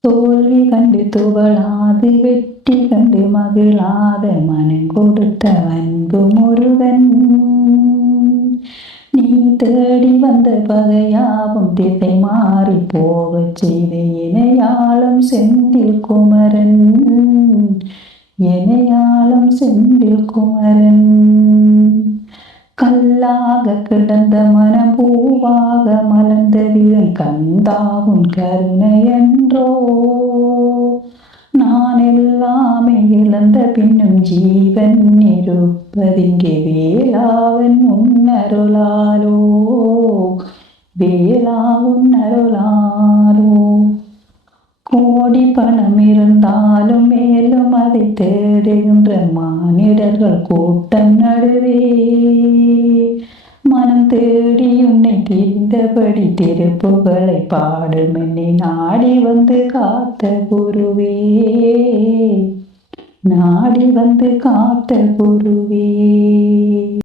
தோல்வி கண்டு துவளாது வெற்றி கண்டு மகிழாத மனம் கொடுத்த அன்பு முருகன். நீ தேடி வந்த பகையாவும் திசை மாறி போகச் செய்த இணையாளும் செந்தில் குமரன். இணையாளும் செந்தில் குமரன். கல்லாக கிடந்த மனம் பூவாக மலர்ந்தது கந்தாவும் கருணையன்றோ. நான் எல்லாமே இழந்த பின்னும் ஜீவன் இருப்பதிங்கே வேளாவன் உன்னருளாலோ. வேளா உன்னருளாலோ. கோடி பணம் இருந்தாலும் மேலும் அதை தேடுகின்ற மானிடர்கள் கூட்டம் நடுவே மனம் தேடி உன்னை தெரிந்தபடி திருப்புகளை பாடும் என்னை நாடி வந்து காத்த குருவே. நாடி வந்து காத்த குருவே.